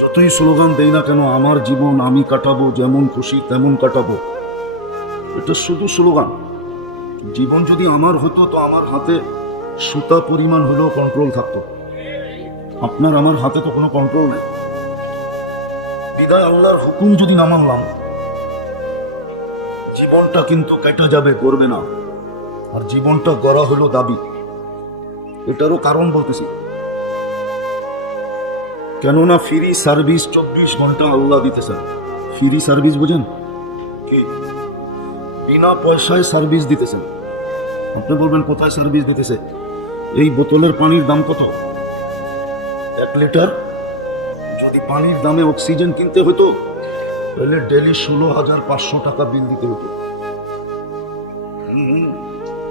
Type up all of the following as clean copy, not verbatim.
যতই স্লোগান দেই না কেন, আমার জীবন আমি কাটাবো, যেমন খুশি তেমন কাটাবো, এটা শুধু স্লোগান। জীবন যদি আমার হতো তো আমার হাতে সুতা পরিমাণ হলেও কন্ট্রোল থাকতো। আপনার আমার হাতে তো কোনো কন্ট্রোল নেই। বিদায় আল্লাহর হুকুম যদি না মানলাম, জীবনটা কিন্তু কেটে যাবে, করবে না। আর জীবনটা গড়া হলো দাবি। এটারও কারণ বলতেছি, কেননা ফ্রি সার্ভিস 24 ঘন্টা আল্লাহ দিতেছেন। ফ্রি সার্ভিস বুঝেন কি? বিনা পয়সায় সার্ভিস দিতেছেন। আপনি বলবেন কোথায় সার্ভিস দিতেছে? এই বোতলের পানির দাম কত? 1 লিটার যদি পানির দামে অক্সিজেন কিনতে হতো তাহলে ডেলি 16,500 টাকা বিল দিতে হতো।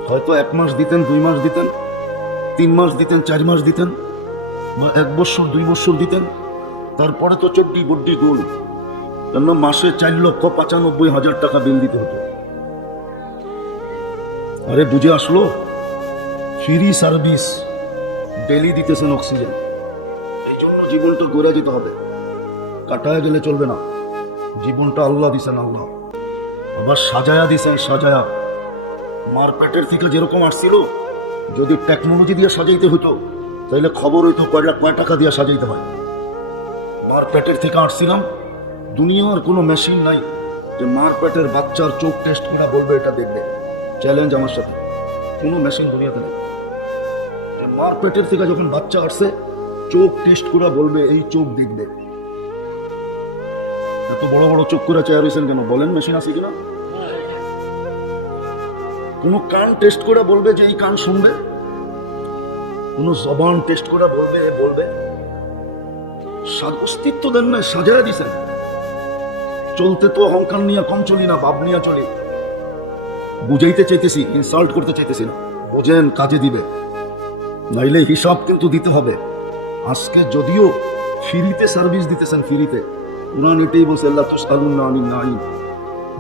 হয়তো 1 মাস দিতেন, 2 মাস দিতেন, 3 মাস দিতেন, 4 মাস দিতেন, বা 1 বছর 2 বছর দিতেন। তারপরে তো চড্ডি বড্ডি গোল, কেননা মাসে 4,95,000 টাকা বিল দিতে হতো। আরে বুঝে আসলো? ফ্রি সার্ভিস ডেলি দিতেছেন অক্সিজেন। এই জন্য জীবনটা গড়ে যেতে হবে, কাটায় গেলে চলবে না। জীবনটা আল্লাহ দিছেন, আল্লাহ আবার সাজায়া দিছেন, সাজায়া। মার পেটের থেকে যেরকম আসছিল, যদি টেকনোলজি দিয়ে সাজাইতে হতো তাহলে খবর হইতো কয় টাকা দিয়ে সাজাইতে হয়। মার পেটের থেকে আসছিলাম, দুনিয়ার কোনো মেশিন নাই যে মার পেটের বাচ্চার চোখ টেস্ট করে বলবে এটা দেখবে। চ্যালেঞ্জ আমার সাথে, কোনো মেশিন দুনিয়াতে নেই যে মার পেটের থেকে যখন বাচ্চা আসছে চোখ টেস্ট করে বলবে এই চোখ দেখবে। এত বড় বড় চোখ করে চেয়ার হয়েছেন কেন বলেন? মেশিন আছে কিনা? কোনো কান টেস্ট করে বলবে যে এই কান শুনবে? কোনো জবান টেস্ট করে বলবে? অস্তিত্ব দেন না, সাজায় দিছেন। চলতে তো অহংকার নিয়ে কম চলি না, ভাব নিয়ে চলি। বুঝাইতে চাইতেছি, ইনসাল্ট করতে চাইতেছি না। বুঝেন, কাজে দিবে, নাইলে হিসাব কিন্তু দিতে হবে। আজকে যদিও ফ্রিতে সার্ভিস দিতেছেন, ফ্রিতে, কোরআন এটাই বলছে, আল্লাহ তুসআলুনা আনিন নাঈম।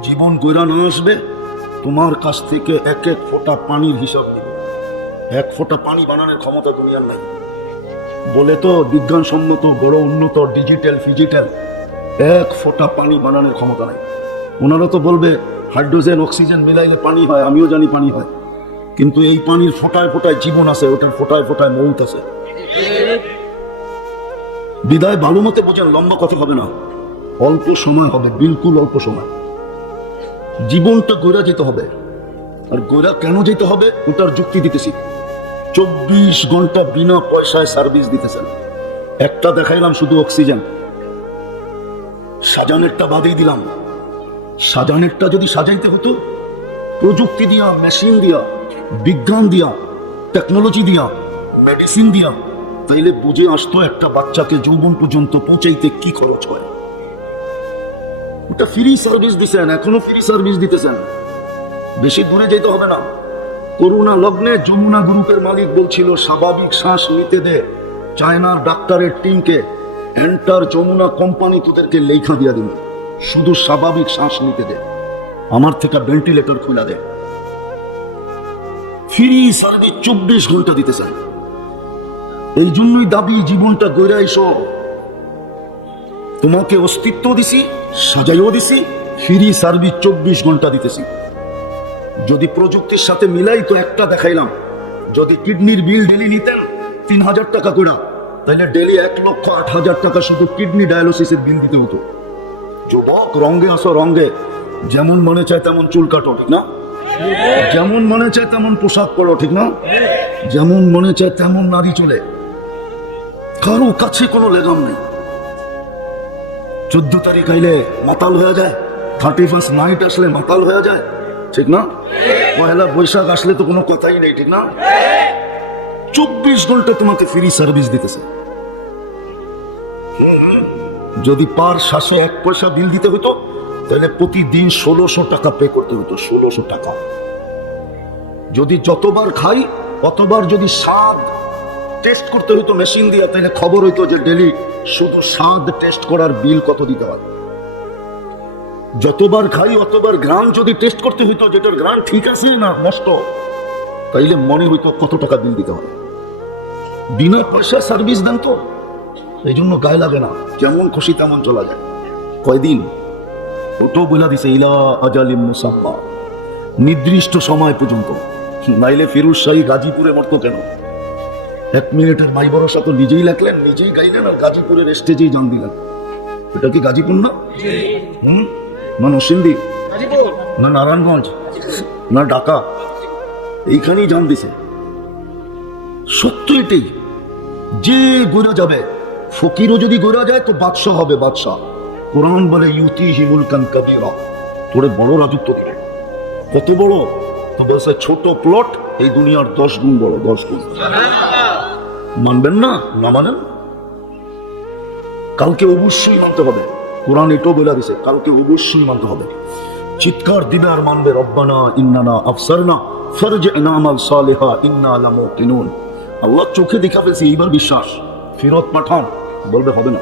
জীবন গইরা না আসবে, তোমার কাছ থেকে এক এক ফোঁটা পানির হিসাব নিব। 1 ফোঁটা পানি বানানোর ক্ষমতা দুনিয়ার নাই। বলে তো বিজ্ঞানসম্মত বড় উন্নত ডিজিটাল ফিজিটাল, 1 ফোঁটা পানি বানানোর ক্ষমতা নাই। ওনারা তো বলবে হাইড্রোজেন অক্সিজেন মিলাইলে পানি হয়, আমিও জানি পানি হয়, কিন্তু এই পানির ফোঁটায় ফোঁটায় জীবন আছে, ওটার ফোঁটায় ফোঁটায় মৌত আছে। বিদায় ভালো মতে বোঝেন, লম্বা কথা হবে না, অল্প সময় হবে, বিলকুল অল্প সময়। জীবনটা গড়া যেতে হবে। আর গড়া কেন যেতে হবে ওটার যুক্তি দিতেছি। 24 ঘন্টা বিনা পয়সায় সার্ভিস দিতেছেন। একটা দেখাইলাম শুধু অক্সিজেন, সাজানেরটা বাদেই দিলাম। সাজানেরটা যদি সাজাইতে হতো প্রযুক্তি দিয়া, মেশিন দিয়া, বিজ্ঞান দিয়া, টেকনোলজি দিয়া, মেডিসিন দিয়া, তাইলে বুঝে আসতো একটা বাচ্চাকে যৌবন পর্যন্ত পৌঁছাইতে কি খরচ হয়। ওটা ফ্রি সার্ভিস দিচ্ছেন, এখনো ফ্রি সার্ভিস দিতেছেন। বেশি দূরে যেতে হবে না। করোনা লগ্নে যমুনা গ্রুপের মালিক বলছিল স্বাভাবিক শ্বাস নিতে দে চায়নার ডাক্তারের টিমকে, এন্টার যমুনা কোম্পানি তোদেরকে লেখা দিয়া দিন, শুধু স্বাভাবিক শ্বাস নিতে দে, আমার থেকে ভেন্টিলেটর খুলে দে। ফ্রি সার্ভিস 24 ঘন্টা দিতেছেন। এই জন্যই দাবি জীবনটা গড়া এসো। তোমাকে অস্তিত্ব দিছি, সাজাইও দিছি, ফ্রি সার্ভিস 24 ঘন্টা দিতেছি। যদি প্রযুক্তির সাথে মিলাই তো একটা দেখাইলাম, যদি কিডনির বিল ডেলি নিতেন 3,000 টাকা করে, তাহলে ডেলি 1,08,000 টাকা শুধু কিডনি ডায়ালিসিসের বিল দিতে হতো। যুবক, রঙ্গে আসো, রঙ্গে। যেমন মনে চায় তেমন চুল কাটো, ঠিক না? যেমন মনে চায় তেমন পোশাক পরো, ঠিক না? যেমন মনে চায় তেমন নারী চলে, কারো কাছে কোনো লেগাম নেই। 14 তারিখ আইলে মাতাল হয়ে যায়, 31st নাইট আসলে মাতাল হয়ে যায়, ঠিক না? পয়লা বৈশাখ আসলে তো কোনো কথাই নেই, ঠিক না? 24 ঘন্টা তোমাকে ফ্রি সার্ভিস দিতেছে। যদি পার শ্বাসে 1 পয়সা বিল দিতে হতো তাহলে প্রতিদিন 1600 টাকা পে করতে হতো, 1600 টাকা। যদি যতবার খাই অতবার যদি স্বাদ টেস্ট করতে হতো মেশিন দিয়ে, তাহলে খবর হইতো যে ডেলি শুধু স্বাদ টেস্ট করার বিল কত দিতে হয়। যতবার খাই অতবার গ্রাম যদি টেস্ট করতে হইতো, যেটার গ্রাম ঠিক আছে না নষ্ট, তাইলে মনে হইতো কত টাকা বিল দিতে হয়। বিনা পয়সা সার্ভিস দেন তো, এই জন্য গায়ে লাগে না, যেমন খুশি তেমন চলা যায়। কয়দিন ওটাও বলে দিছে, ইলা আজালিম মুসাম্মা, নির্দিষ্ট সময় পর্যন্ত। নাইলে ফিরোজ শাহী গাজীপুরে মরতো কেন? 1 মিনিটের মাই ভরসা তো নিজেই লেখলেন, নিজেই গাইলেন, আর গাজীপুরের স্টেজেই জান দিলেন। এটা কি গাজীপুর না? না নরসিংদী, না নারায়ণগঞ্জ, না ঢাকা, এইখানেই জান দিছে। সত্য এটাই, যে গোরা যাবে, ফকিরও যদি গোরা যায় তো বাদশাহ হবে বাদশাহ। কোরআন বলে ইউতিহি মুলকান কাবীরা, তোরে বড় রাজত্ব দিবে। কত বড়? তো বলছে ছোট প্লট এই দুনিয়ার 10 গুণ বড়, 10 গুণ। মানবেন না? না মানেন, কালকে অবশ্যই মানতে হবে। কোরআন এটাও বলে দিছে, কালকে অবশ্যই মানতে হবে। চিৎকার দিবে আর মানবে, রব্বানা ইন্নানা আফসারনা ফারজি'না আমাল সালিহা ইন্না লামুকিনুন। আল্লাহ চোখে দেখা ফেলছে, এইবার বিশ্বাস, ফেরত পাঠান। বলবে হবে না।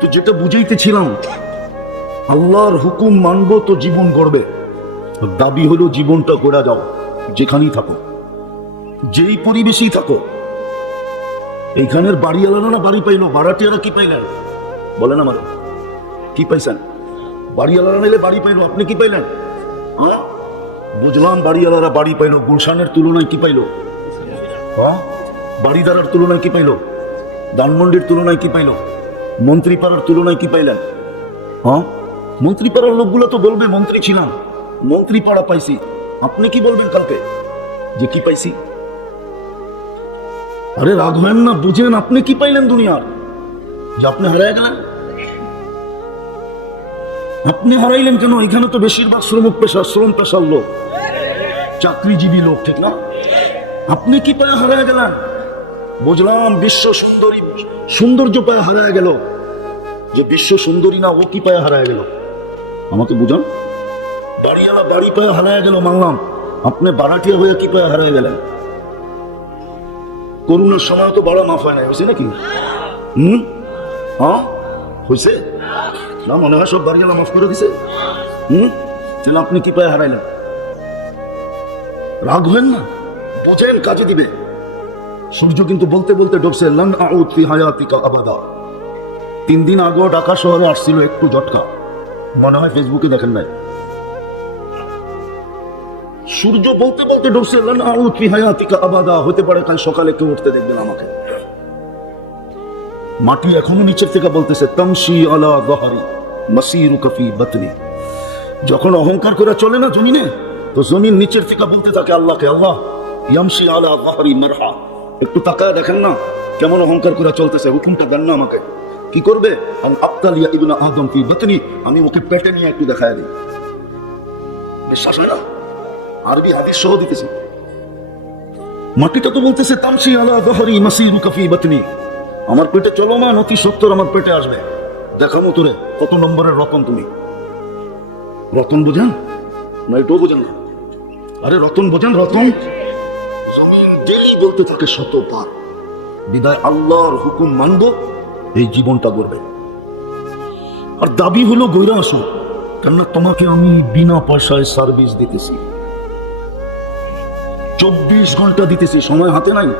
তো যেটা বুঝাইতেছিলাম, আল্লাহর হুকুম মানবো তো জীবন গড়বে। দাবি হলো জীবনটা গড়া যাও, যেখানেই থাকো, যেই পরিবেশেই থাকো। এইখানের বাড়িওয়ালারা না বাড়ি পাইলো, ভাড়াটিয়ারা কি পাইলেন বলেন আমার? কি পাইছেন? বাড়িওয়ালারা নিলে বাড়ি পাইলো, আপনি কি পাইলেন? হ্যাঁ বুঝলাম, বাড়িওয়ালারা বাড়ি পাইলো, গুলশানের তুলনায় কি পাইলো? হ্যাঁ বাড়িদারার তুলনায় কি পাইলো? ধানমন্ডির তুলনায় কি পাইলো? মন্ত্রীপাড়ার তুলনায় কি পাইলেন? হ্যাঁ মন্ত্রীপাড়ার লোকগুলো তো বলবে মন্ত্রী ছিলাম, মন্ত্রীপাড়া পাইছি। আপনি কি বলবেন কালকে যে কি পাইছি? আরে রাগ হয় না, বুঝেন আপনি কি পাইলেন দুনিয়ার, যে আপনি হারাই গেলেন। আপনি হারাইলেন কেন? এখানে তো বেশিরভাগ শ্রমিক পেশা, শ্রম পেশার লোক, চাকরিজীবী লোক, ঠিক না? আপনি কি পায়ে হারায় গেলেন? বুঝলাম বিশ্ব সুন্দরী, সৌন্দর্য পায়ে হারায় গেল, যে বিশ্ব সুন্দরী না, ও কি পায়ে হারায় গেল? আমাকে বুঝান। বাড়িওয়ালা বাড়ি পায়ে হারায় গেল মানলাম, আপনি বাড়াটিয়া হয়ে কি পায়ে হারায় গেলেন? করোনার সময় তো বড় মাফ হয় না, হয়েছে নাকি? হ্যাঁ হয়েছে না? মনে হয় সব বাড়িওয়ালা মাফ করে দিছে। তাহলে আপনি কি পায়ে হারাইলেন? রাগ হবেন না, বোঝেন কাজে দিবে। সূর্য কিন্তু বলতে বলতে ডুবছে, লান আউদ ফি হায়াতিকা আবাদা। 3 দিন আগে ঢাকা শহরে আসছিল একটু ঝটকা, মনে হয় ফেসবুকে দেখেন নাই। সূর্য বলতে বলতে ডুবছে, লান আউদ ফি হায়াতিকা আবাদা। হতে পারে কাল সকালে কেউ উঠতে দেখবেন আমাকে। মাটি এখনো নিচের থেকে বলতেছে, তামশি আলা যাহরি মাসিরুকা ফি বাতনি। যখন অহংকার করে চলে না জমিনে, তো জমিন নিচের থেকে বলতে থাকে আল্লাহকে, আল্লাহ ইয়ামশি আলা যাহরি মারহা। একটু তাকায় দেখেন না কেমন অহংকার করে চলতেছে, হুকুমটা দেন না আমাকে। কি করবে? আবতালিয়া ইবনা আদম ফি বাতনি, আমি ওকে পেটে নিয়ে একটু দেখায় দিই। বিশ্বাস হয় না? আরবি হাদিস সহ দিতেছি। মাটিটা তো বলতেছে, তামশি আলা যাহরি মাসিরুকা ফি বাতনি, আমার পেটে চলো মা, নতি 70 আমার পেটে আসবে, দেখামো তোরে কত নম্বরের রতন তুমি। রতন বোঝেন না? এটাও বোঝেন না? আরে রতন বোঝেন, রতন জমিন ডেলি বলতে থাকে 100 বার। বিদায় আল্লাহর হুকুম মানবো, এই জীবনটা গড়বে। আর দাবি হলো গইরা আসো, কেননা তোমাকে আমি বিনা পয়সায় সার্ভিস দিতেছি, 24 ঘন্টা দিতেছি, সময় হাতে নাই।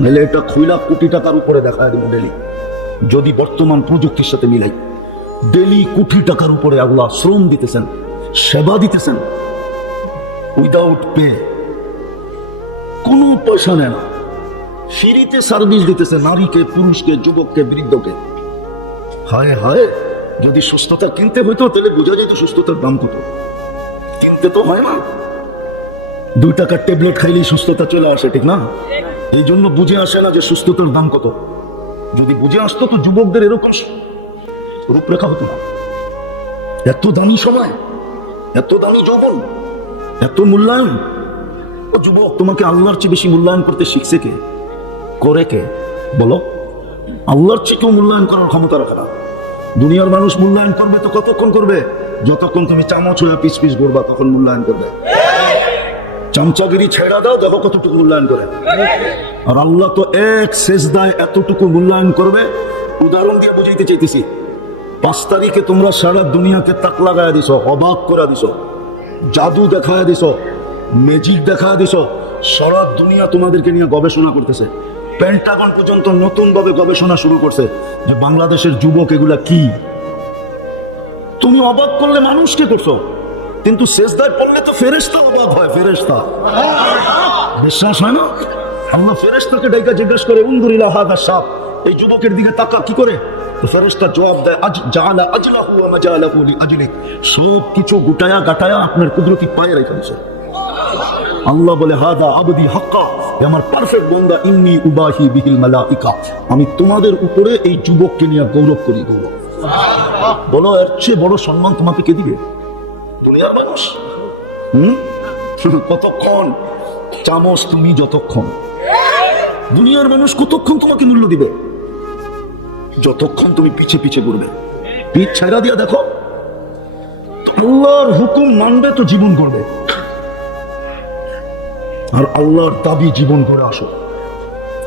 নাহলে এটা খুইলা কোটি টাকার উপরে দেখা দিব ডেলি, যদি বর্তমান প্রযুক্তির সাথে মিলাই। ডেলি কোটি টাকার উপরে আল্লাহ শ্রম দিতেছেন, সেবা দিতেছেন, উইদাউট পে, কোনো পয়সা নেয় না, ফ্রিতে সার্ভিস দিতেছে নারীকে, পুরুষকে, যুবককে, বৃদ্ধকে। হায় হায়, যদি সুস্থতা কিনতে হইতো তাহলে বোঝা যেত সুস্থতার দাম কত। কিনতে তো হয় না, 2 টাকার ট্যাবলেট খাইলেই সুস্থতা চলে আসে, ঠিক না? এই জন্য বুঝে আসে না যে সুস্থতার দাম কত। যদি বুঝে আসতো তো যুবকদের এরকম রূপরেখা হতো না। এত দামি সময়, এত দামি যৌবন, এত মূল্যায়ন। ও যুবক, তোমাকে আল্লাহর চেয়ে বেশি মূল্যায়ন করতে শিখছে কে? করে কে বলো? আল্লাহর চেয়ে কেউ মূল্যায়ন করার ক্ষমতা রাখে না। দুনিয়ার মানুষ মূল্যায়ন করবে তো কতক্ষণ করবে? যতক্ষণ তুমি চামচ হয়ে পিস পিস করবা তখন মূল্যায়ন করবে। চামচাগিরি ছেড়া দাও, দেখো কতটুকু মূল্যায়ন করে। আর আল্লাহ তো এক সেজদায় এতটুকু মূল্যায়ন করবে। উদাহরণ দিয়ে বুঝাইতে চাইতেছি, 5 তারিখে তোমরা সারা দুনিয়াকে তাক লাগায় দিছো, অবাক করে দিছো, জাদু দেখায় দিছো, ম্যাজিক দেখায় দিছো, সারা দুনিয়া তোমাদেরকে নিয়ে গবেষণা করতেছে। পেন্টাগন পর্যন্ত নতুন ভাবে গবেষণা শুরু করছে যে বাংলাদেশের যুবক এগুলা কি। তুমি অবাক করলে মানুষকে করছো, কিন্তু সেজদায় পড়লে তো ফেরেশতা অবাক হয়। ফেরেশতা বিশ্বাস হয় না? আল্লাহ ফেরেশতাকে ডাইকা জিজ্ঞেস করে উনদুরিলা হাদা সাপ, এই যুবকের দিকে তাকা কি করে? তো ফেরেশতা জবাব দেয় আজ জাআলা আজলাহু ওয়া মাজালাহু লিআজলিক, সব কিছু গুটায়া গাটায়া আপনার কুদরতি পায়ে রেখে দিয়েছে। আল্লাহ বলে হাদা আবদি হাক্কা, আমার পারফেক্ট বান্দা, ইন্নী উবাহি বিহিল মালাইকা, আমি তোমাদের উপরে এই যুবককে নিয়ে গৌরব করি। গৌরব বলো, এর চেয়ে বড় সম্মান তোমাকে কে দিবে? দুনিয়ার মানুষ। কতক্ষণ চামচ তুমি যতক্ষণ, দুনিয়ার মানুষ কতক্ষণ তোমাকে মূল্য দিবে? যতক্ষণ তুমি পিছে পিছে ঘুরবে। পিছ ছাইরা দিয়া দেখো, আল্লাহর হুকুম মানবে তো জীবন করবে, আর আল্লাহর দাবি জীবন করে আসো,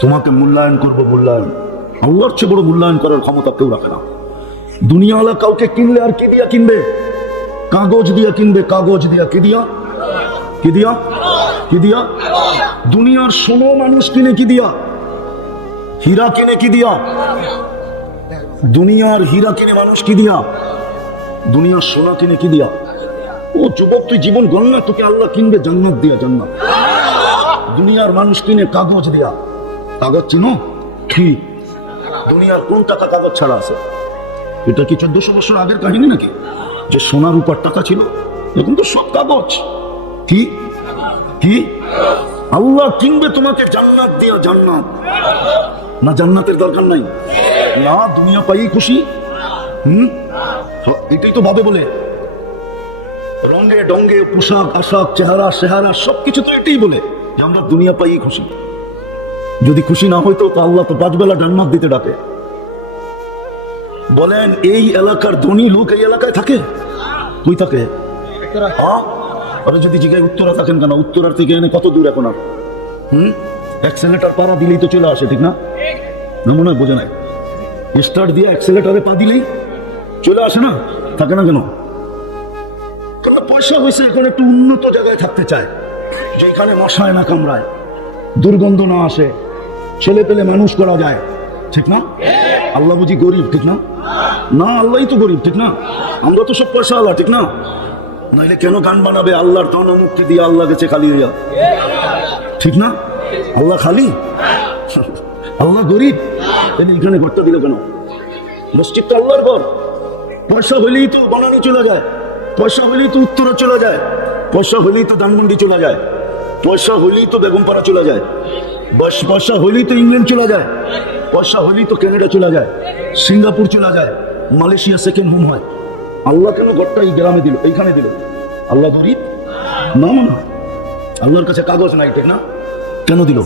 তোমাকে মূল্যায়ন করবো। মূল্যায়ন আল্লাহর চেয়ে বড় মূল্যায়ন করার ক্ষমতা কেউ রাখে না। দুনিয়াওয়ালা কাউকে কিনলে আর কি দিয়া কিনবে? কাগজ দিয়া কিনবে। কাগজ দিয়া কি দিয়া? কি দিয়া? কি দিয়া? দুনিয়ার সোনা মানুষ কিনে কি দিয়া? হীরা কিনে কি দিয়া? দুনিয়ার হীরা কিনে মানুষ কি দিয়া? দুনিয়ার সোনা কিনে কি দিয়া? ও যুবক, তুই জীবন গণ না, তোকে আল্লাহ কিনবে জান্নাত দিয়া। জান্নাত দুনিয়ার মানুষ কিনে কাগজ দিয়া। কাগজ চিনো কি? দুনিয়ার কোন টাকা কাগজ ছাড়া আছে? এটা কি 1400 বছর আগের কাহিনী নাকি যে সোনার উপর টাকা ছিল? এখন তো সব কাগজ। কি কি? আল্লাহ কিনবে তোমাকে জান্নাত দিয়া। জান্নাত না, জান্নাতের দরকার নাই না, দুনিয়া পাই খুশি। এটাই তো ভাবে বলে, রঙে ডঙ্গে, পোশাক আশাক, চেহারা সেহারা সবকিছু তো এটাই বলে যে আমরা দুনিয়া পাই খুশি। যদি খুশি না হইতো তো আল্লাহ তো 5 বেলা জান্নাত দিতে ডাকে। বলেন, এই এলাকার ধনী লোক এই এলাকায় থাকে? কই থাকে? যদি জিজ্ঞাসা উত্তরা থাকেন কেন? উত্তরার থেকে এনে কত দূর এখন? আর অ্যাক্সেলেটার পাড়া দিলেই তো চলে আসে, ঠিক না? না মনে হয় বোঝে নাই? স্টার্ট দিয়ে অ্যাক্সেলেটারে পা দিলেই চলে আসে না? থাকে না কেন? কারণ পয়সা হয়েছে, এখন একটু উন্নত জায়গায় থাকতে চায়, যেখানে মশায় না কামড়ায়, দুর্গন্ধ না আসে, ছেলে পেলে মানুষ করা যায়, ঠিক না? আল্লাহ বুঝি গরিব, ঠিক না? না, আল্লাহই তো গরিব, ঠিক না? আমরা তো সব পয়সা আল্লাহ, ঠিক না? নাইলে কেন গান বানাবে আল্লাহর দান মুক্তি দিয়ে আল্লাহ গেছে খালি হইয়া, ঠিক না? আল্লাহ খালি, আল্লাহ গরিব। এখানে ঘরটা দিল কেন? মসজিদ তো আল্লাহর ঘর। পয়সা হইলেই তো বানানি চলে যায়, পয়সা হইলেই তো উত্তরা চলে যায়, পয়সা হইলেই তো ধানমন্ডি চলে যায়, পয়সা হইলেই তো বেগমপাড়া চলে যায়, পয়সা হইলেই তো ইংল্যান্ড চলে যায়, পয়সা হইলেই তো কানাডা চলে যায়, সিঙ্গাপুর চলে যায়, মালয়েশিয়া সেকেন্ড হোম হয়। আল্লাহ কেন ঘরটা এই গ্রামে দিল, এইখানে দিল? আল্লাহ গরিব না? না, আল্লাহর কাছে কাগজ নাই, ঠিক না? কেন দিল?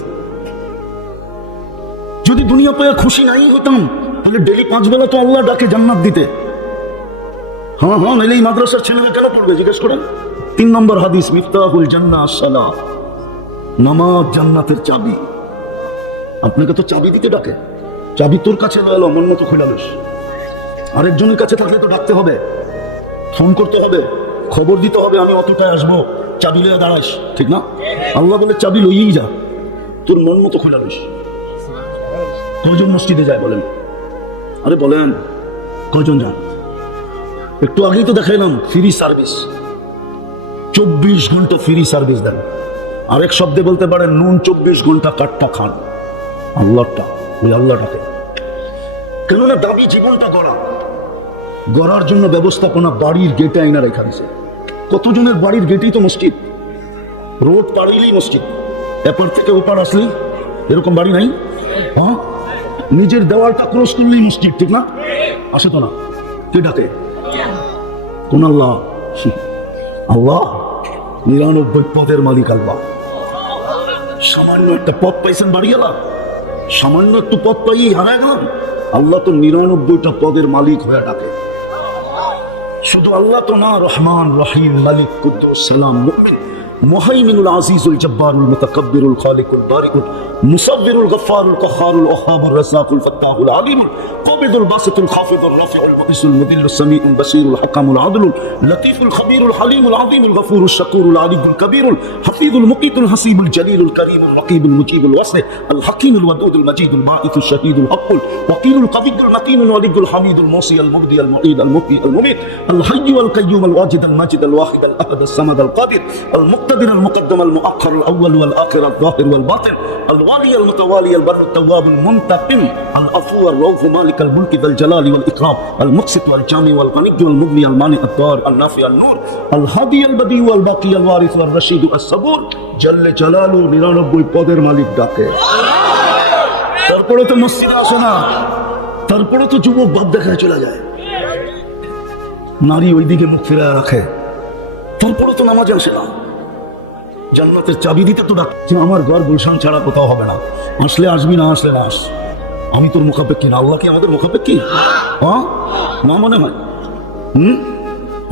যদি দুনিয়া পেয়ে খুশি নাই হতাম তাহলে ডেলি 5 বেলা তো আল্লাহ ডাকে জান্নাত দিতে। হ্যাঁ, নাইলে এই মাদ্রাসার ছেলেরা কেন পড়বে? জিজ্ঞেস করেন। 3 নম্বর হাদিস, মিফতাহুল জান্নাহ আস-সালাহ, নামাজ জান্নাতের চাবি। আপনাকে তো চাবি দিতে ডাকে, চাবি তোর কাছে এলো, মন মতো খুলে লোস। আরেকজনের কাছে থাকলে তো ডাকতে হবে, ফোন করতে হবে, খবর দিতে হবে, আমি অতটায় আসবো, চাবি লইয়া দাঁড়াস, ঠিক না? আল্লাহ বলে চাবি লইয়েই যা, তোর মন মতো খুলে লোস। কয়জন মসজিদে যায় বলেন? আরে বলেন, কয়জন যান? একটু আগেই তো দেখাইলাম ফ্রি সার্ভিস, 24 ঘন্টা ফ্রি সার্ভিস দেন। আরেক শব্দে বলতে পারেন নুন 24 ঘন্টা কাটটা খান। আল্লাহটা, ওই আল্লাহটাকে। কেননা দাবি জীবনটা গড়ার জন্য ব্যবস্থাপনা বাড়ির গেটে আইনা রেখা দিছে। কতজনের বাড়ির গেটেই তো মসজিদ, রোড পাড়িলেই মসজিদ, এপার থেকে ওপার আসলেই এরকম বাড়ি নাই? হ্যাঁ, নিজের দেওয়ালটা ক্রস করলেই মসজিদ, ঠিক না? আসে তো না? কে ডাকে? কোন আল্লাহ? আল্লাহ 99 পদের মালিক আল্লাহ। সামান্য একটা পদ পাইছেন বাড়িওয়ালা, সামান্য একটু পদ পাই হারায় গেলাম। আল্লাহ তো 99টা পদের মালিক হয়ে ডাকে। শুধু আল্লাহ তো না, রহমান, রহিম, মালিক, কুদ্দুস, সালাম, মুমিন, মুহাইমিনুল আজিজুল জব্বারুল মুতাকাব্বিরুল খালিকুল বারিকুল মুসাব্বিরুল গফফারুল কাহ্হারুল ওয়াহ্হাবুর রাজ্জাকুল ফাত্তাহুল আলিমুল কাবিদুল বাসিতুল খাফিদুর রাফিউল মুকিসুল মুদিল্লুস সামিউল বাসীরুল হাকামুল আদলুল লতীফুল খবীরুল হালিমুল আযীমুল গফুরুশ শাকুরুল আলিয়ুল কবীরুল হাফিজুল মুকিতুল হাসিবুল জলিলুল করিমুল রকিবুল মুজিবুল ওয়াসি আল হাকিমুল ওয়াদুদুল মজিদুল বাঈসুশ শাহীদুল হকুল ওয়াকিলুল কবিদুল মাকিনুল ওয়ালিয়ুল হামিদুল মুসি আল মুবদি আল মুঈদ আল মুফি আল মুমিত আল হাইয়্যু আল কাইয়্যুম আল ওয়াজিদ আল মাজিদ আল ওয়াহিদ আল আহাদ আল সামাদ আল কাদির আল মুক্তাদির আল মুকদ্দাম আল মুআخر আল আউয়াল ওয়াল আখির আল যাহির ওয়াল বাতিন আল ওয়ালি আল মুতাওয়ালি আল বার التواب المنتقم العفو الرؤوف مالك الملك ذا الجلال والإكرام المقسط والجامع والغني والمغني المانع الضار النافع النور الهادي البديع والباقي الوارث والرشيد الصبور جل جلاله 99 পদের মালিক ডাকে তারপরে তো মসজিদে আসে না তারপরে তো যুবক বাপ দেখায় চলে যায় নারী ওইদিকে মুখ ফিরায় রাখে তারপরে তো নামাজে আসে না জান্নাতের চাবি দিতে তো ডাকছে আমার ঘর গুলশান ছাড়া কোথাও হবে না আসলে আসবি না আসলে না আস আমি তোর মুখাপেক্ষি না আল্লাহ কি আমাদের মুখাপেক্ষি হ্যাঁ না মনে হয়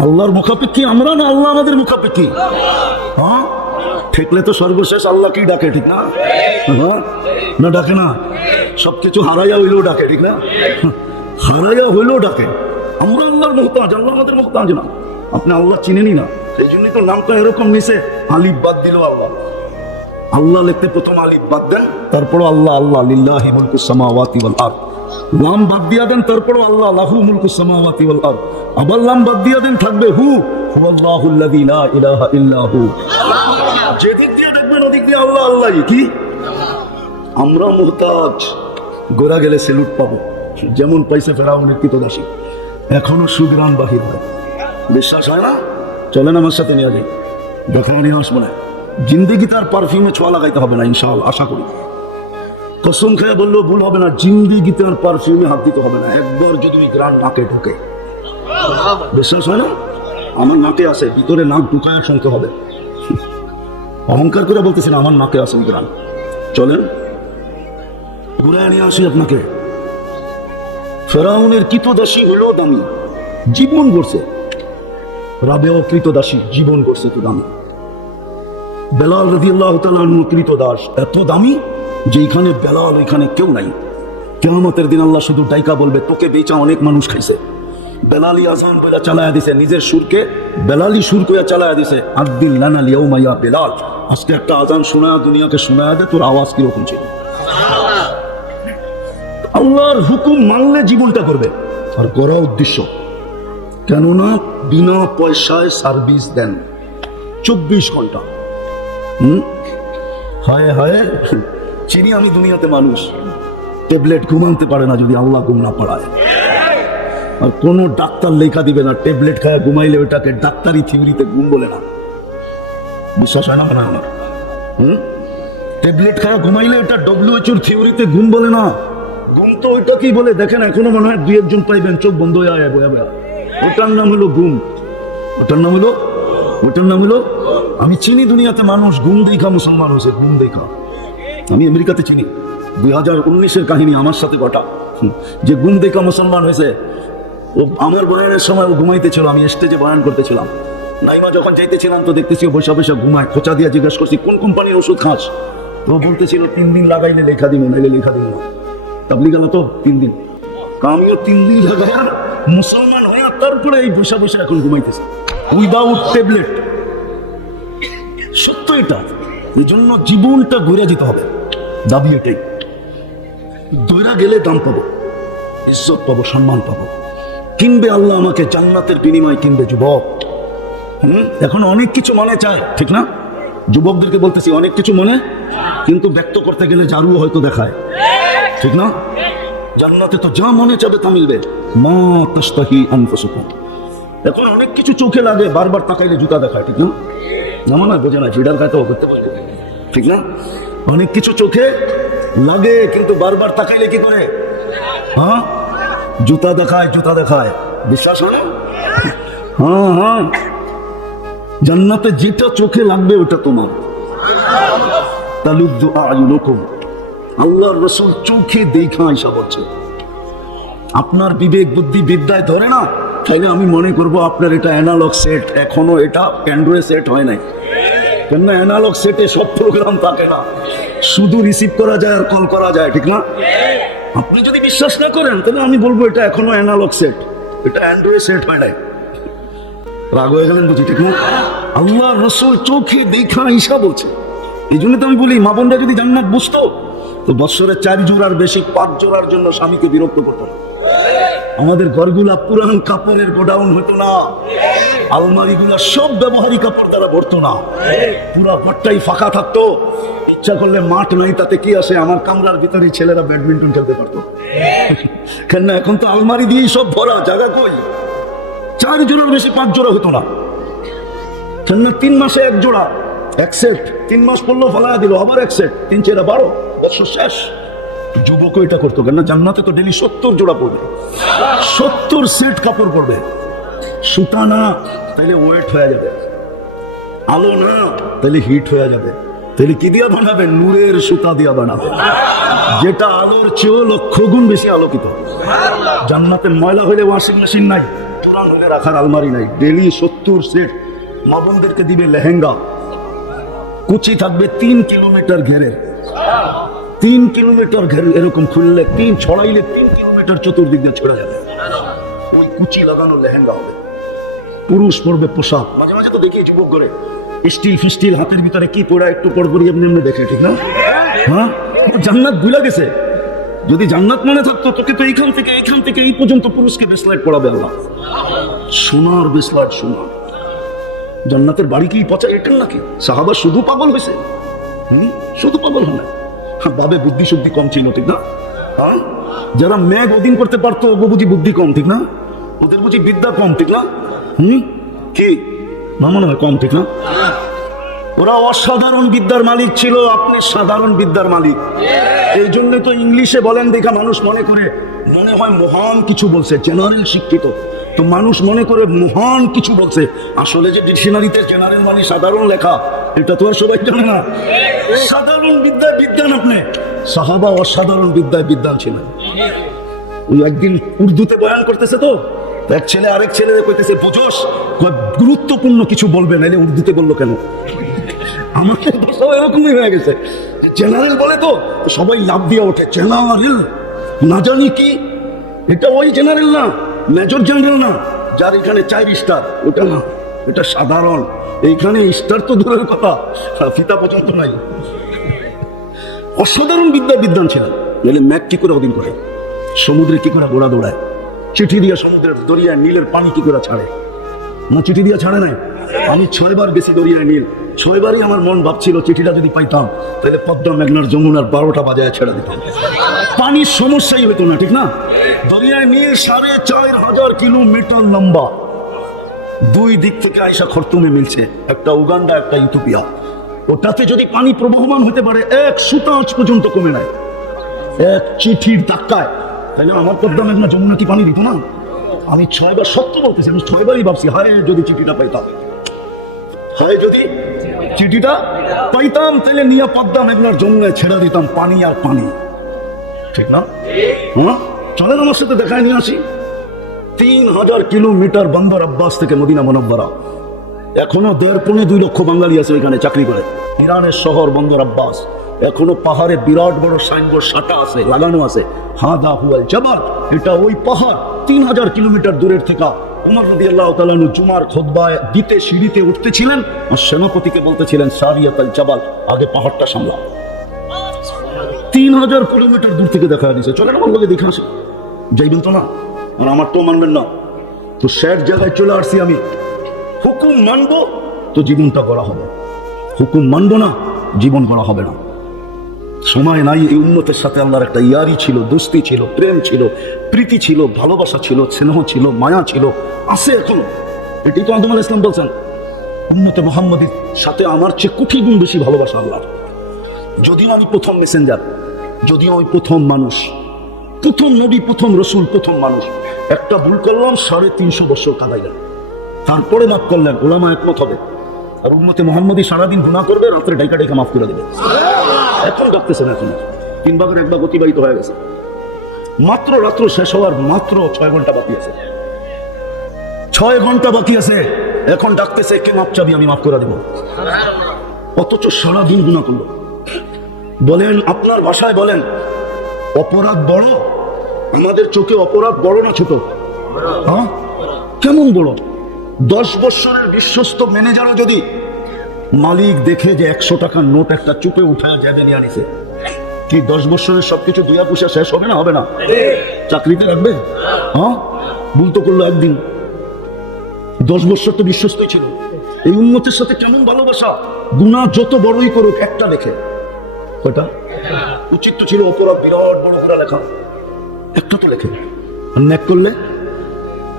আল্লাহর মুখাপেক্ষি আমরা না আল্লাহ আমাদের মুখাপেক্ষি হ্যাঁ ঠেকলে তো সর্বশেষ আল্লাহ কি ডাকে ঠিক না হ্যাঁ না ডাকে না সবকিছু হারাইয়া হইলেও ডাকে ঠিক না হারাইয়া হইলেও ডাকে আমরা আল্লাহর মুহতাজ আল্লাহ আমাদের মুহতাজ না আপনি আল্লাহ চিনেনি না এই জন্যই তো নামটা এরকম নিছে আলিফ বাদ দিল আল্লাহ আল্লাহ লিখতে প্রথম আলিফ বাদ দেন তারপর আল্লাহ আল্লাহ লিল্লাহি মুলকুস সামাওয়াতি ওয়াল আরদ লাম বাদ দিয়া দেন তারপর আল্লাহ লাহু মুলকুস সামাওয়াতি ওয়াল আরদ আবার লাম বাদ দিয়া দেন থাকবে হুয়াল্লাহুল্লাযী লা ইলাহা ইল্লা হু যেদিক দিয়ে দেখবেন ওদিক দিয়ে আল্লাহ আল্লাহই কি আমরা মুহতাজ গোরা গেলে সেলুট পাবো যেমন পাইছে ফেরাউনের কৃতদাসী এখনো সুগ্রাণ বাহির হয় বিশ্বাস হয় না চলেন আমার সাথে নিয়ে যাই দেখানো নিয়ে আসবো না জিন্দিগি তার পারফিউমে ছোঁয়া লাগাইতে হবে না ইনশাআল্লাহ আশা করি কসম খেয়ে বললেও ভুল হবে না জিন্দিগিতে আর পারফিউমে হাত দিতে হবে না একবার যদি গ্রান নাকে ঢুকে বিশ্বাস হয় না আমার নাকে আসে ভিতরে নাক ঢুকায় শুনতে হবে অহংকার করে বলতেছেন আমার নাকে আসেন গ্রান চলেন ঘুরায় নিয়ে আসি আপনাকে ফেরাউনের কৃতদাসী হলেও দামি জীবন করছে রাবেও কৃতদাসী জীবন করছে তো দামি বেলাল রাদিয়াল্লাহু তাআলা আনহু কৃতদাস এত দামি যে এখানে বেলাল ওইখানে কেউ নাই কিয়ামতের দিন আল্লাহ শুধু ডাইকা বলবে তোকে বেচা অনেক মানুষ খাইছে বেলালি আজান কইরা চালায়া দিছে নিজের সুরকে বেলালি সুর কইরা চালায়া দিছে আদ্দিন লানা লিয়াউমা ইয়া বেলাল আজকে একটা আজান শোনায়া দুনিয়াকে শোনায়া দে তোর আওয়াজ কি রকম ছিল আল্লাহর হুকুম মানলে জীবনটা করবে আর করা উদ্দেশ্য কেননা বিনা পয়সায় সার্ভিস দেন 24 ঘন্টা হায় হায় চিনি আমি দুনিয়াতে মানুষ ট্যাবলেট ঘুমাতে পারে না যদি আল্লাহ ঘুম না পাড়ায় আর কোনো ডাক্তার লেখা দিবে না ট্যাবলেট খায় ঘুমাইলে ওটাকে ডাক্তারি থিওরিতে ঘুম বলে না বিশ্বাস হয় না মানে আমার ট্যাবলেট খায় ঘুমাইলে এটা WHO থিওরিতে ঘুম বলে না ঘুম তো ওইটা কি বলে দেখেন এখনো মনে হয় 2 একজন পাইবেন চোখ বন্ধ হয়ে আয় বয়া বয়া ওটার নাম হলো ঘুম ওটার নাম হলো আমি চিনি দুনিয়াতে মানুষ ঘুম দেখা মুসলমান হয়েছে ঘুম দেখা আমি আমেরিকাতে চিনি 2019-এর কাহিনী আমার সাথে ঘটা যে ঘুম দেখা মুসলমান হয়েছে ও আমার বয়ানের সময় ও ঘুমাইতেছিল আমি স্টেজে বয়ান করতেছিলাম নাইমা যখন যাইতেছিলাম তো দেখতেছি ও বৈশা বৈশা ঘুমায় খোঁচা দিয়ে জিজ্ঞেস করছি কোন কোম্পানির ওষুধ খাস তো বলতেছিল 3 দিন লাগাইলে লেখা দিব নাইলে লেখা দিব না তাবলিগ গেল তো 3 দিন আমিও 3 দিন লাগাইয়া মুসলমান হয়ে তারপরে এই বৈশা বৈশা এখন ঘুমাইতেছে উইদাউট ট্যাবলেট সত্য এটা এই জন্য জীবনটা ঘুরে যেতে হবে দাবি এটাই দৌড়া গেলে দাম পাবো ইজ্জত পাবো সম্মান পাবো কিনবে আল্লাহ আমাকে জান্নাতের বিনিময় কিনবে যুবক এখন অনেক কিছু মনে চায় ঠিক না যুবকদেরকে বলতেছি অনেক কিছু মনে কিন্তু ব্যক্ত করতে গেলে জারুও হয়তো দেখায় ঠিক না জান্নাতে তো যা মনে চাবে তা মিলবে মা তাশতাহি আনফুসুকুম এখন অনেক কিছু চোখে লাগে বারবার তাকাইলে জুতা দেখায় ঠিক না না বোঝে না জিডার খায় তো করতে পারবে ঠিক না অনেক কিছু চোখে লাগে কিন্তু বারবার তাকাইলে কি করে হ্যাঁ জুতা দেখায় বিশ্বাস হয় না হ্যাঁ জান্নাতে যেটা চোখে লাগবে ওটা তোমার তালুদ্দু আয়ুনুকুম আল্লাহর রাসূল চোখে দেখা আয়েশা বলছে আপনার বিবেক বুদ্ধি বিদ্যায় ধরে না তাইলে আমি মনে করব আপনার এটা অ্যানালগ সেট এখনো এটা অ্যান্ড্রয়েড সেট হয় নাই কেননা অ্যানালগ সেটে সব প্রোগ্রাম থাকে না, শুধু রিসিভ করা যায় আর কল করা যায়, ঠিক না? আপনি যদি বিশ্বাস না করেন তাহলে আমি বলবো এটা এখনো অ্যানালগ সেট, এটা অ্যান্ড্রয়েড সেট হয় নাই। রাগ হয়ে গেলেন বুঝি, ঠিক না? আল্লাহ রসুল চোখে দেখা ঈশা বলছে। এই জন্য তো আমি বলি মা বোনরা যদি জান্নাত বুঝতো তো বৎসরে 4 জোড়ার বেশি 5 জোড়ার জন্য স্বামীকে বিরক্ত করতো না। আমাদের ঘরগুলা পুরান কাপড়ের গোডাউন হতো না, আলমারিগুলা সব ব্যবহারিক কাপড় তারা ভরতো না, পুরা ঘরটাই ফাঁকা থাকতো। ইচ্ছা করলে মাঠ নাই, তাতে কি আসে, আমার কামরার ভিতরে ছেলেরা ব্যাডমিন্টন খেলতে পারতো। কেন এখন তো আলমারি দিয়েই সব ভরা, জায়গা কই? 4 জোড়ার বেশি 5 জোড়া হতো না। কেন 3 মাসে 1 জোড়া, 1 সেট, 3 মাস পড়লো ফেলা দিল, আবার 1 সেট, 3 4 12 বছর শেষ। যুবকও এটা করতো, কেন জান্নাতে তো ডেলি 70 জোড়া পড়বে, 70 সেট কাপড় পড়বে। সুতা না তাহলে ওয়েট হয়ে যাবে, আলো না তাহলে হিট হয়ে যাবে, তাহলে কি দিয়া বানাবে? নূরের সুতা দিয়া বানাবে, যেটা আলোর চেয়েও 1,00,000 গুণ বেশি আলোকিত। জান্নাতে ময়লা হইলে ওয়াশিং মেশিন নাই, পুরান হইলে রাখার আলমারি নাই, ডেলি 70 সেট। মা বোনদেরকে দিবে লেহেঙ্গা, কুচি থাকবে 3 কিলোমিটার ঘেরে, 3 কিলোমিটার ঘেরে, এরকম খুললে 3 ছড়াইলে 3 কিলোমিটার চতুর্দিক দিয়ে ছড়া যাবে, ওই কুচি লাগানো লেহেঙ্গা হবে। পুরুষ পড়বে পোশাক, মাঝে মাঝে তো দেখি যুবক করে স্টিল ফিস্টিল হাতের ভিতরে কি পড়া, একটু পরপরই এমনি এমনি দেখে, ঠিক না? হ্যাঁ, জান্নাত ভুলে গেছে। যদি জান্নাত মনে থাকতো তোকে তো এইখান থেকে এই পর্যন্ত পুরুষকে বেসলাইট পড়াবে আল্লাহ, সোনার বেসলাইট, সোনার। জান্নাতের বাড়ি কি পচা এটেল নাকি? সাহাবা শুধু পাগল হয়েছে, শুধু পাগল হয় না, বাবে বুদ্ধি শুদ্ধি কম ছিল, ঠিক না? হ্যাঁ, যারা মেঘ অধীন করতে পারতো ও বুঝি বুদ্ধি কম, ঠিক না? ওদের বুঝি বিদ্যা কম, ঠিক না? কি না মনে হয় কম, ঠিক না? ওরা অসাধারণ বিদ্যার মালিক ছিল, আপনি সাধারণ বিদ্যার মালিক। এই জন্য তো ইংলিশে বলেন দেখা মানুষ মনে হয় মহান কিছু বলছে, জেনারেল শিক্ষিত তো মানুষ মনে করে মহান কিছু বলছে, আসলে যে ডিকশনারিতে জেনারেল মানে সাধারণ লেখা, এটা তো আর সবাই জানে না। সাধারণ বিদ্যায় বিদ্যান আপনি, সাহাবা অসাধারণ বিদ্যায় বিদ্যান ছিলেন। ওই একদিন উর্দুতে বয়ান করতেছে তো এক ছেলে আরেক ছেলে কইতেছে, বুঝোস গুরুত্বপূর্ণ কিছু বলবে, নাইলে উর্দুতে বললো কেন? আমাদের ভাষাও এরকমই হয়ে গেছে, জেনারেল বলে তো সবাই লাভ দিয়ে ওঠে, জেনারেল না জানি কি, এটা ওই জেনারেল না, মেজর জেনারেল না, যার এখানে 4 স্টার, ওটা না, এটা সাধারণ। এইখানে স্টার তো দূরের কথা, ফিতা পর্যন্ত নাই। অসাধারণ বিদ্যান ছিলেন। নাহলে ম্যাক কি করে অধীন করে, সমুদ্রে কি করে ঘোড়া দৌড়ায়, চিঠি দিয়ে সমুদ্রের দরিয়ায় নীলের পানি কি করে ছাড়ে, না চিঠি দিয়ে ছাড়ে নাই? আমি 6 বার বেশি দরিয়ায় নীল, 6 বারই আমার মন ভাবছিল চিঠিটা যদি পাইতাম তাহলে পদ্মা মেঘনার যমুনার 12টা বাজায় ছেড়ে দিতাম, পানির সমস্যাই হতো না, ঠিক না? দরিয়ায় নীল 4,500 কিলোমিটার লম্বা, 2 দিক থেকে আইসা খরতুমে মিলছে, একটা উগান্ডা একটা ইথিওপিয়া। ওটাতে যদি পানি প্রবাহমান হতে পারে 1 সুতা আঁচ পর্যন্ত কমে নাই, 1 চিঠির ধাক্কায়, তাহলে আমার পদ্মা মেঘনা যমুনা কি পানি দিত না? আমি 6 বার সত্য বলতেছি, আমি 6 বারই ভাবছি হায় যদি চিঠিটা পাইতাম, হায় যদি চিঠিটা পাইতাম, তাহলে নিয়ে পদ্মা মেঘনার যমুনায় ছেড়ে দিতাম, পানি আর পানি, ঠিক না? হ্যাঁ, চলেন আমার সাথে দেখায় নিয়ে আসি। 3,000 কিলোমিটার বন্দর আব্বাস থেকে মদিনা মুনাওয়ারা, এখনো 1.5-2 লক্ষ বাঙালি আছে ওইখানে চাকরি করে। ইরানের শহর বন্দর আব্বাস, এখনো পাহাড়ে বিরাট বড় সাইনবোর্ড সাটা আছে, লাগানো আছে, হাদা হুয়াল জাবাল, এটা ওই পাহাড়। 3,000 কিলোমিটার দূরের থেকে ওমর রাদিয়াল্লাহু তাআলা আনহু জুমার খুতবায় দিতে সিঁড়িতে উঠতেছিলেন আর সেনাপতিকে বলতেছিলেন সারিয়াতাল জাবাল, আগে পাহাড়টা সামলাও। 3,000 কিলোমিটার দূর থেকে দেখা দিয়েছে, চলেন আমার লোকে দেখে আসে, যাইবেন তো না? আর আমার তো মানবেন না, তো শেষ জায়গায় চলে আসছি আমি। হুকুম মানবো তো জীবনটা গড়া হবে, হুকুম মানবো না জীবন গড়া হবে না। সময় নাই, এই উম্মতের সাথে আল্লাহর একটা ইয়ারি ছিল, দোস্তি ছিল, প্রেম ছিল, প্রীতি ছিল, ভালোবাসা ছিল, স্নেহ ছিল, মায়া ছিল, আছে এখনো। এটাই তো আদম আলাইহিস সালাম বলছেন, উম্মতে মুহাম্মাদীর সাথে আমার চেয়ে কোটি গুণ বেশি ভালোবাসা আল্লাহর। যদিও আমি প্রথম মেসেঞ্জার, যদিও আমি প্রথম মানুষ, প্রথম নবী, প্রথম রসুল, প্রথম মানুষ, একটা ভুল করলাম 350 বছর কাটাইলেন, তারপরে মাফ করলেন, ওলামা একমত হবে। আর উম্মতে মুহাম্মাদী সারাদিন গুনাহ করবে, রাত্রে ডাইকা ডাইকা মাফ করে দেবে। এখন ডাকতেছেন, এখন 3 ভাগের 1 ভাগ অতিবাহিত হয়ে গেছে, মাত্র রাত্র শেষ হওয়ার মাত্র 6 ঘন্টা বাকি আছে, 6 ঘন্টা বাকি আছে, এখন ডাকতেছে কে মাপ চাবি, আমি মাফ করে দেবো। অথচ সারাদিন গুনাহ করলো। বলেন, আপনার ভাষায় বলেন, অপরাধ বড়? আমাদের চোখে অপরাধ বড় না ছোট? হ্যাঁ, কেমন বড়? 10 বছরের বিশ্বস্ত ম্যানেজারও যদি মালিক দেখে যে 100 টাকার নোট একটা চুপে উঠায় জায়গা নিয়ে আনিছে, কি 10 বছরের সবকিছু দুয়া পয়সা শেষ হবে না? হবে না? চাকরিতে রাখবে? হ্যাঁ, ভুল তো করলো একদিন। 10 বছর তো বিশ্বস্তই ছিল। এই উম্মতের সাথে কেমন ভালোবাসা! গুনাহ যত বড়ই করুক একটা লেখে। কয়টা? উচিত তো ছিল অপরাধ বিরাট বড় করে লেখা, একটা তো লেখে। আর ন্যাক করলে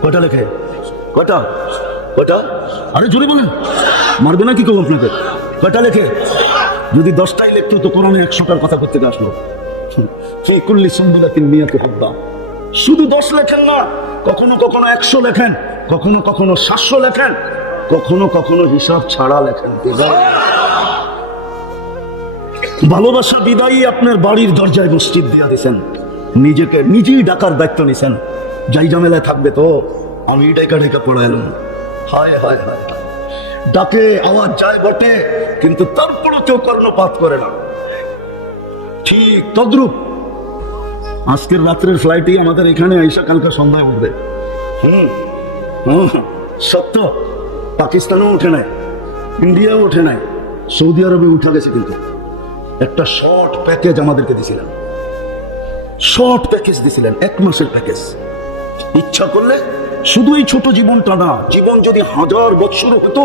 কয়টা লেখে? কয়টা? কয়টা? আরে জোরে বলেন, মারবে না কি কেউ আপনাকে? কয়টা লেখে? যদি 10টাই লিখতো তো কোরআনে 100টার কথা করতে আসলো। ফি কুল্লি সুনবুলাতিন মিয়াতু হাব্বা। শুধু 10 লেখেন না, কখনো কখনো 100 লেখেন, কখনো কখনো 700 লেখেন, কখনো কখনো হিসাব ছাড়া লেখেন। ভালোবাসা বিদায়ী আপনার বাড়ির দরজায় মসজিদ দিয়া দিয়েছেন, নিজেকে নিজেই ডাকার দায়িত্ব নিছেন। যাই ঝামেলায় থাকবে তো আমি ডাইকা ডাইকা পড়াইলাম। হায় হায় হায়, ডাকে আওয়াজ যায় বটে, কিন্তু তারপরও কেউ কর্ণপাত করে না। ঠিক তদ্রুপ আজকের রাত্রের ফ্লাইটই আমাদের এখানে আইসা কালকে সন্ধ্যায় উঠবে। সত্য, পাকিস্তানেও উঠে নাই, ইন্ডিয়াও উঠে নাই, সৌদি আরবে উঠে গেছে। কিন্তু একটা শর্ট প্যাকেজ আমাদেরকে দিছিলেন, শর্ট প্যাকেজ দিছিলেন, 1 মাসের প্যাকেজ। ইচ্ছা করলে শুধু এই ছোট জীবনটা না, জীবন যদি 1000 বছর হতো,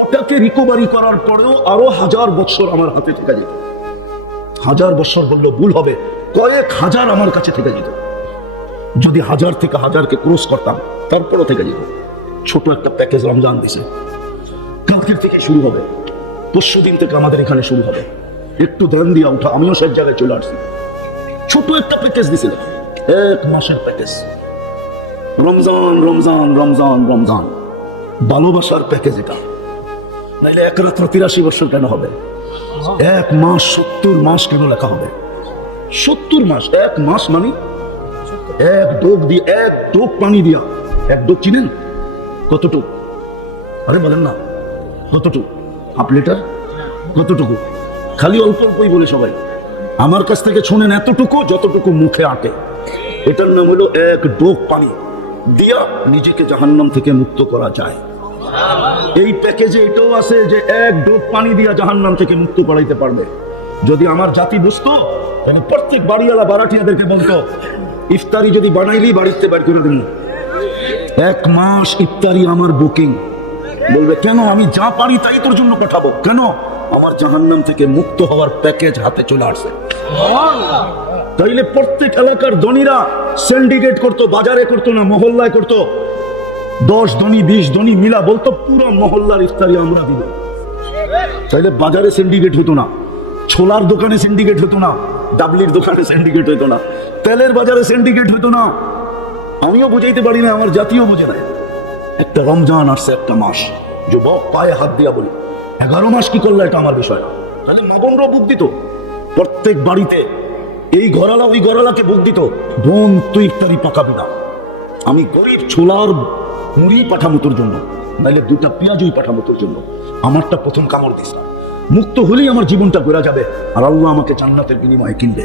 ওটাকে রিকভারি করার পরেও আরো 1000 বছর আমার হাতে থেকে যেত। 1000 বছর বললে ভুল হবে, কয়েক হাজার আমার কাছে থেকে যেত। যদি 1000 থেকে 1000কে ক্রস করতাম তারপরও থেকে যেত। ছোট একটা প্যাকেজ রমজান দিছে, কালকের থেকে শুরু হবে, পরশু দিন থেকে আমাদের এখানে শুরু হবে। একটু ধ্যান দিয়া উঠা, আমিও সব জায়গায় চলে আসছি। ছোট একটা প্যাকেজ দিছিল, 1 মাসের প্যাকেজ। রমজান রমজান রমজান রমজান, ভালোবাসার প্যাকেজ এটা। নাইলে 1 রাত্র 83 বছর কেন হবে? 1 মাস 70 মাস কেন লেখা হবে? 70 মাস, 1 মাস মানে 1 ডোক দিয়ে, 1 ডোক পানি দিয়া। 1 ডোক চিনেন কতটুকু? আরে বলেন না, কতটুকু? Half litre? কতটুকু? খালি অল্প অল্পই বলে সবাই। আমার কাছ থেকে শুনেন, এতটুকু যতটুকু মুখে আটে। এটার নাম হলো 1 ডোক পানি দিয়া নিজেকে জাহান্নাম থেকে মুক্ত করা যায়। এই প্যাকেজে এটাও আছে যে 1 ডোক পানি দিয়া জাহান্নাম থেকে মুক্ত করাইতে পারবে। যদি আমার জাতি বুঝতো, তাহলে প্রত্যেক বাড়িওয়ালা বারাটিয়াদেরকে বলতো, ইফতারি যদি বানাইলি বাড়িতে বাড়ি করে দিন, 1 মাস ইফতারি আমার বুকিং। বলবে কেন? আমি যা পারি তাই তোর জন্য পাঠাবো। কেন? আমার জাহান্নাম থেকে মুক্ত হওয়ার প্যাকেজ হাতে চলে আসছে। তাইলে প্রত্যেক এলাকার ধনীরা সিন্ডিকেট করতো, বাজারে করতো না, মহল্লায় করতো। 10 ধনী 20 ধনী মিলা বলতো, পুরো মহল্লার ইফতারি আমরা দিব। তাইলে বাজারে সিন্ডিকেট হতো না, ছোলার দোকানে সিন্ডিকেট হতো না, ডাবলির দোকানে সিন্ডিকেট হতো না, তেলের বাজারে সিন্ডিকেট হতো না। আমিও বুঝাইতে পারি না, আমার জাতীয় বুঝে নাই। একটা রমজান আসছে, একটা মাস, যুবক পায়ে হাত দিয়া বলি 11 মাস কি করলো এটা আমার বিষয় না। তাহলে মা বোনরা বুক দিত, প্রত্যেক বাড়িতে এই ঘরালা ওই ঘরালাকে বুক দিত, বোন তুই ইফতারি পাকাবি না, আমি গরিব ছোলার মুড়ি পাঠাবো তোর জন্য, নাইলে 2টা পেঁয়াজই পাঠাবো তোর জন্য। আমারটা প্রথম কামড় দিস না, মুক্ত হলেই আমার জীবনটা ঘোরা যাবে, আর আল্লাহ আমাকে জান্নাতের বিনিময়ে কিনবে।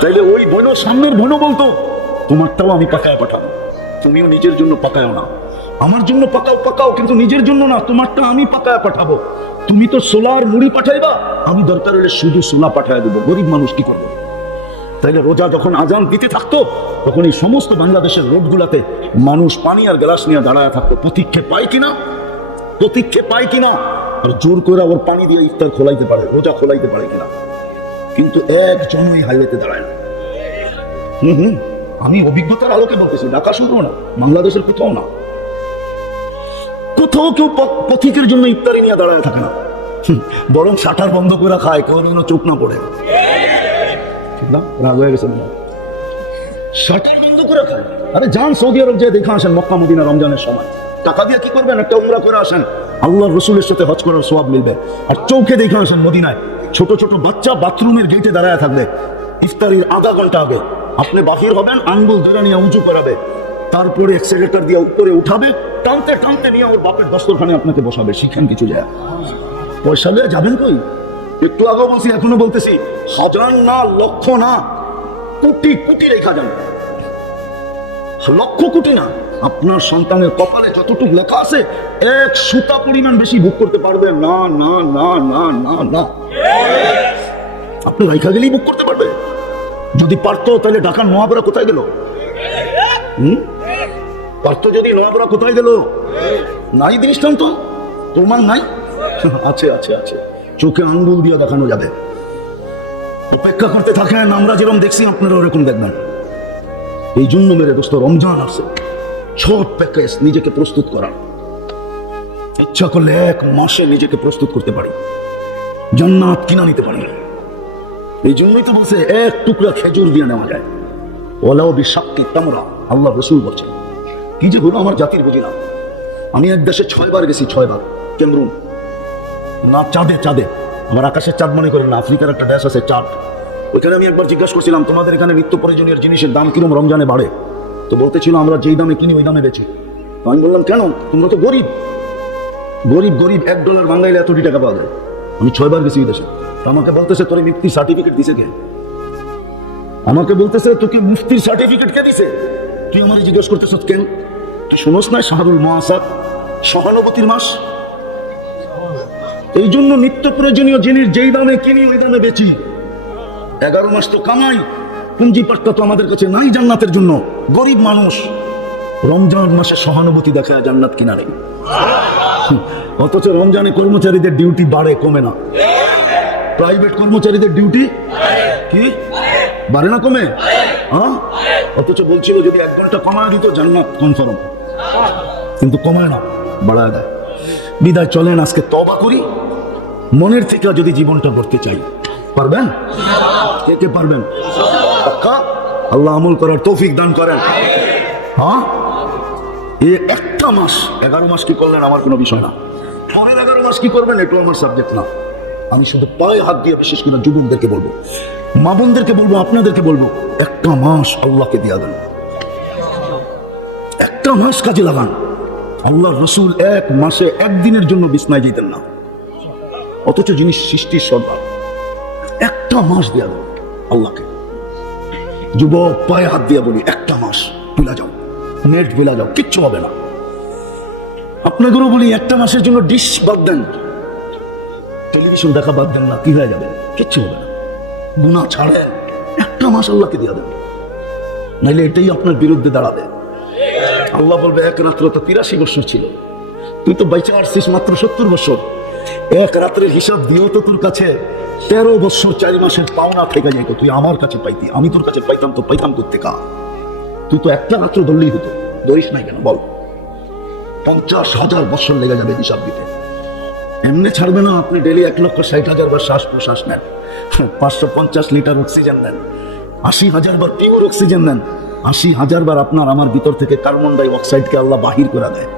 তাইলে ওই বোন, সামনের বোন বলতো, তোমারটাও আমি পাকায় পাঠাবো, তুমিও নিজের জন্য পাকায়ও না, আমার জন্য পাকাও পাকাও, কিন্তু নিজের জন্য না, তোমারটা আমি পাকায় পাঠাবো। তুমি তো সোলার মুড়ি পাঠাইবা, আমি দরকার হলে শুধু সোলা পাঠায় দেবো, গরিব মানুষ কি করবো? তাইলে রোজা যখন আজান দিতে থাকতো, তখন এই সমস্ত বাংলাদেশের রোডগুলাতে মানুষ পানি আর গ্লাস নিয়ে দাঁড়ায় থাকতো, প্রতীক্ষে পায় কিনা, প্রতীক্ষে পায় কিনা, আর জোর করে ওর পানি দিয়ে ইফতার খোলাইতে পারে, রোজা খোলাইতে পারে কিনা। কিন্তু একজনই হাইওয়েতে দাঁড়ায় না। আমি অভিজ্ঞতার আলোকে বলতেছি, ঢাকা শুধু না, বাংলাদেশের কোথাও না, কোথাও কেউ পথিকের জন্য ইফতারি নিয়ে দাঁড়ায় থাকে না, বরং শাটার বন্ধ করে খায়, কেউ যেন চোখ না পড়ে। ঠিক না? রাগ হয়ে গেছে, শাটার বন্ধ করে খায়। আরে যান সৌদি আরব যে দেখে আসেন, মক্কা মদিনা রমজানের সময় টাকা দিয়ে কি করবেন? একটা উমরা করে আসেন, আল্লাহর রসুলের সাথে হজ করার সওয়াব মিলবে। আর চৌকে দেখে আসেন মদিনায়, ছোট ছোট বাচ্চা বাথরুমের গেটে দাঁড়ায় থাকবে, ইফতারির আধা ঘন্টা আগে আপনি বাহির হবেন, আঙ্গুল ধরে নিয়ে উঁচু করাবে, তারপরে এক্সেলেটর দিয়ে উপরে উঠাবে, টানতে টানতে নিয়ে ওর বাপের দস্তরখানে আপনাকে বসাবে। শিখেন কিছু যায়? পয়সা নিয়ে যাবেন কই? একটু আগে বলছি, এখনো বলতেছি, হাজার না, লক্ষ না, কোটি কোটি রেখা যান, লক্ষ কোটি না। আপনার সন্তানের কপালে যতটুকু লেখা আছে, এক সুতা পরিমাণ বেশি ভোগ করতে পারবে না, না না না না না। আপনি রেখা গেলেই ভোগ করতে পারবে। যদি পারতো তাহলে ঢাকার নোয়াপাড়া কোথায় গেল? পারতো যদি, নোয়াপাড়া কোথায় গেল? নাই দৃষ্টান্ত, প্রমাণ নাই? আছে আছে আছে, চোখে আঙ্গুল দিয়ে দেখানো যাবে। অপেক্ষা করতে থাকেন, আমরা যেরকম দেখছি আপনারা ওরকম দেখবেন। এই জন্য মেরে দোস্ত, রমজান আছে, ছোট প্যাকেজ নিজেকে প্রস্তুত করা। ইচ্ছা করলে 1 মাসে নিজেকে প্রস্তুত করতে পারি, জান্নাত কিনা নিতে পারি। এই জন্যই তো বলছে 1 টুকরা খেজুর দিয়ে নেওয়া যায়, ওলাও বিশাক্তি তামরা। আল্লাহ রসুল বলছেন, কি যে হলো আমার জাতির বুঝি না। আমি এক দেশে 6 বার গেছি, 6 বার। ক্যামেরুন না, চাঁদে, আমার আকাশের চাঁদ মনে করেন না, আফ্রিকার একটা দেশ আছে চাঁদ। ওইখানে আমি একবার জিজ্ঞাসা করছিলাম, তোমাদের এখানে নিত্য প্রয়োজনীয় জিনিসের দাম কিরম রমজানে বাড়ে? তো বলতেছিল, আমরা যেই দামে কিনি ওই দামে বেচি। আমি বললাম, কেন? তোমরা তো গরিব। $1 বাঙাইলে এতটি টাকা পাওয়া যায়। আমি 6 বার গেছি এই দেশে। তো আমাকে বলতেছে, তোর মুফতির সার্টিফিকেট দিছে কে? আমাকে বলতেছে, তোকে মুফতির সার্টিফিকেট কে দিছে? তুই আমার জিজ্ঞেস করতেছ কেন? তুই শুনোস না শাহরুল মহাসাব, সহানুভূতির মাস? এই জন্য নিত্য প্রয়োজনীয় জিনিস যেই দামে কিনি ওই দামে বেচি। 11 মাস তো কামাই, পুঁজিপাটটা তো আমাদের কাছে নাই জান্নাতের জন্য। গরিব মানুষ, রমজান মাসে সহানুভূতি দেখায় জান্নাত কিনা নেই। অথচ রমজানে কর্মচারীদের ডিউটি বাড়ে, কমে না। প্রাইভেট কর্মচারীদের ডিউটি কি বাড়ে না, কমে? হ্যাঁ, অথচ বলছিল যদি 1 ঘন্টা কমায় দিত জান্নাত কনফার্ম, কিন্তু কমায় না, বাড়ায় দেয়। বিদায় চলেন আজকে তওবা করি, মনের থেকে যদি জীবনটা গড়তে চাই। পারবেন? কে কে পারবেন? পাক্কা? আল্লাহ আমল করার তৌফিক দান করেন। হ্যাঁ, এই একটা মাস, 11 মাস কি করলেন আমার কোনো বিষয় না। পরের 11 মাস কি করবেন এটাও আমার সাবজেক্ট না। আমি শুধু পায়ে হাত দিয়ে, বিশেষ করে যুবকদেরকে বলবো, মা বোনদেরকে বলবো, আপনাদেরকে বলবো, একটা মাস আল্লাহকে দিয়া দেন, একটা মাস কাজে লাগান। আল্লাহ রসুল 1 মাসে 1 দিনের জন্য বিছনায় যেতেন না, অথচ জিনিস সৃষ্টির সর্দার। একটা মাস দেয়া দেন আল্লাহকে। যুবক, পায়ে হাত দিয়ে বলি, একটা মাস ভুলা যাও, নেট ভুলা যাও, কিচ্ছু হবে না। আপনাদেরও বলি, একটা মাসের জন্য ডিশ বাদ দেন, টেলিভিশন দেখা বাদ দেন না, কি হয়ে যাবে? কিচ্ছু হবে না। গুনাহ ছাড়েন, একটা মাস আল্লাহকে দিয়ে দেন, নাইলে এটাই আপনার বিরুদ্ধে দাঁড়াবে। আল্লাহ বলবে, 1 রাত্র তো 83 বছর ছিল, তুই তো বাইচে আসছিস মাত্র 70 বছর। 1 রাত্রের হিসাব দিয়েও তো তোর কাছে 13 বছর 4 মাসের পাওনা থেকে যাইতো। তুই আমার কাছে পাইতি, আমি তোর কাছে পাইতাম, তো পাইতাম করতে কা? তুই তো একটা রাত্র ধরলেই হতো, ধরিস নাই কেন বল? 50,000 বছর লেগে যাবে হিসাব দিতে। এমনি ছাড়বে না। আপনি ডেলি 1,60,000 বার শ্বাস প্রশ্বাস নেন, 550 লিটার অক্সিজেন নেন, 80,000 বার পিওর অক্সিজেন নেন, 80,000 বার আপনার আমার ভিতর থেকে কার্বন ডাই অক্সাইডকে আল্লাহ বাহির করে দেয়।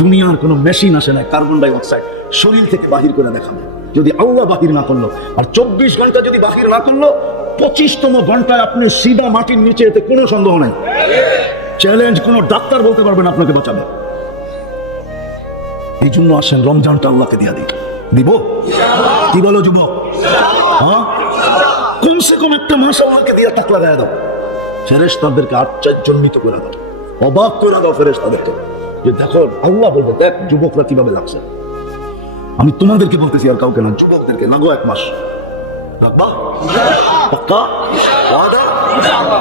দুনিয়ার কোনো মেশিন আসে না কার্বন ডাই অক্সাইড শরীর থেকে বাহির করে দেখাবে, যদি আল্লাহ বাহির না করলো। আর 24 ঘন্টা যদি বাহির না করলো, 25তম ঘন্টায় আপনি সিধা মাটির নিচে, এতে কোনো সন্দেহ নাই। চ্যালেঞ্জ, কোনো ডাক্তার বলতে পারবেন আপনাকে বাঁচাবে। এই জন্য আসেন রমজানটা আল্লাহকে দিয়া দিই, দিব? কি বলো যুবক? হ্যাঁ, কমসে কম একটা মাস আল্লাহকে দিয়া টাক লাগায় দাও। ফেরেশতাদেরকে আশ্চর্যান্বিত করে দাও, অবাক করে দাও ফেরেশতাদেরকে, যে দেখো, আল্লাহ বলবে, দেখ যুবকরা কিভাবে লাগছে। আমি তোমাদেরকে বলতেছি, আর কাউকে না, যুবকদেরকে লাগো 1 মাস। রাখবা? পাক্কা?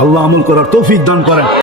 আল্লাহ আমল করার তৌফিক দান করেন।